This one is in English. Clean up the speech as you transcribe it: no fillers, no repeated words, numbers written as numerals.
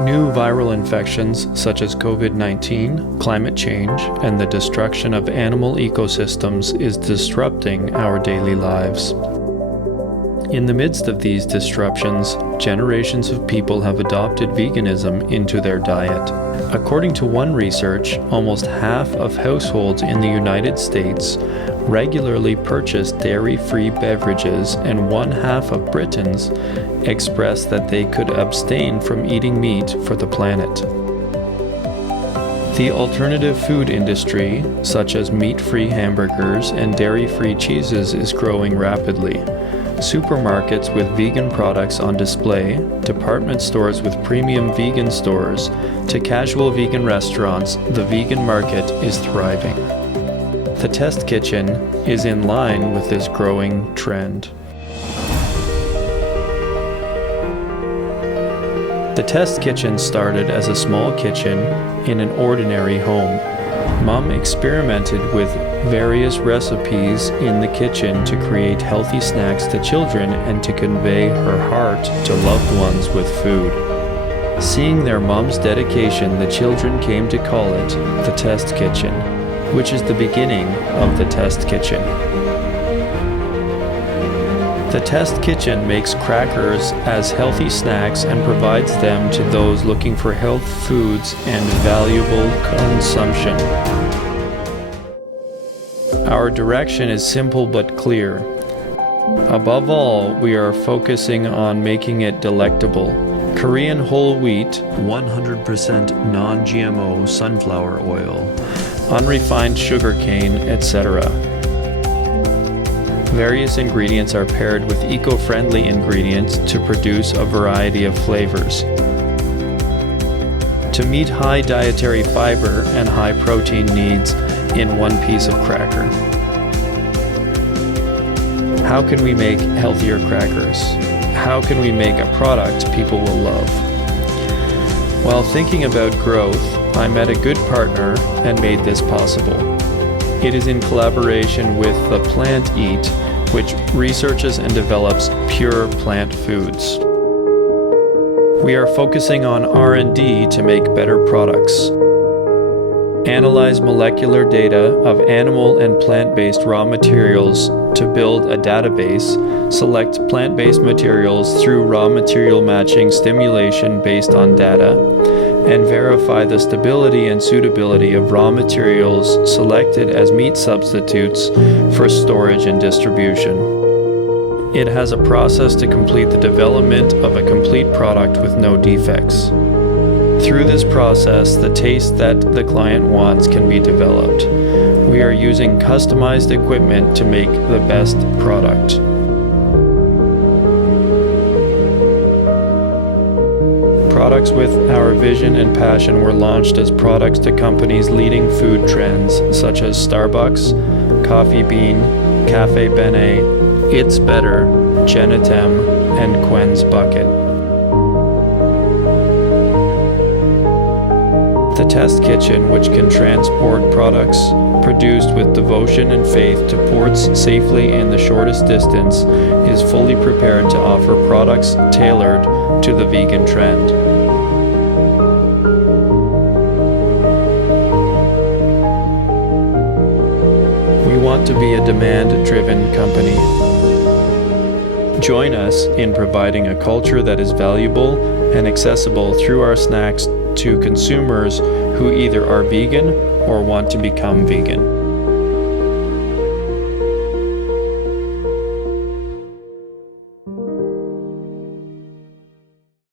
New viral infections such as COVID-19, climate change, and the destruction of animal ecosystems is disrupting our daily lives. In the midst of these disruptions, generations of people have adopted veganism into their diet. According to one research, almost half of households in the United States regularly purchase dairy-free beverages, and one half of Britons express that they could abstain from eating meat for the planet. The alternative food industry, such as meat-free hamburgers and dairy-free cheeses, is growing rapidly. Supermarkets with vegan products on display, department stores with premium vegan stores, to casual vegan restaurants, the vegan market is thriving. The Test Kitchen is in line with this growing trend. The Test Kitchen started as a small kitchen in an ordinary home. Mom experimented with various recipes in the kitchen to create healthy snacks to children and to convey her heart to loved ones with food. Seeing their mom's dedication, the children came to call it the Test Kitchen, which is the beginning of the Test Kitchen. The Test Kitchen makes crackers as healthy snacks and provides them to those looking for health foods and valuable consumption. Our direction is simple but clear. Above all, we are focusing on making it delectable. Korean whole wheat, 100% non-GMO sunflower oil, unrefined sugarcane, etc. Various ingredients are paired with eco-friendly ingredients to produce a variety of flavors. To meet high dietary fiber and high protein needs in one piece of cracker. How can we make healthier crackers? How can we make a product people will love? While thinking about growth, I met a good partner and made this possible. It is in collaboration with The Plant Eat, which researches and develops pure plant foods. We are focusing on R&D to make better products. Analyze molecular data of animal and plant-based raw materials to build a database, select plant-based materials through raw material matching stimulation based on data, and verify the stability and suitability of raw materials selected as meat substitutes for storage and distribution. It has a process to complete the development of a complete product with no defects. Through this process, the taste that the client wants can be developed. We are using customized equipment to make the best product. Products with our vision and passion were launched as products to companies leading food trends such as Starbucks, Coffee Bean, Cafe Bene, It's Better, Genitem, and Quen's Bucket. The Test Kitchen, which can transport products produced with devotion and faith to ports safely in the shortest distance, is fully prepared to offer products tailored to the vegan trend. We want to be a demand-driven company. Join us in providing a culture that is valuable and accessible through our snacks to consumers who either are vegan or want to become vegan.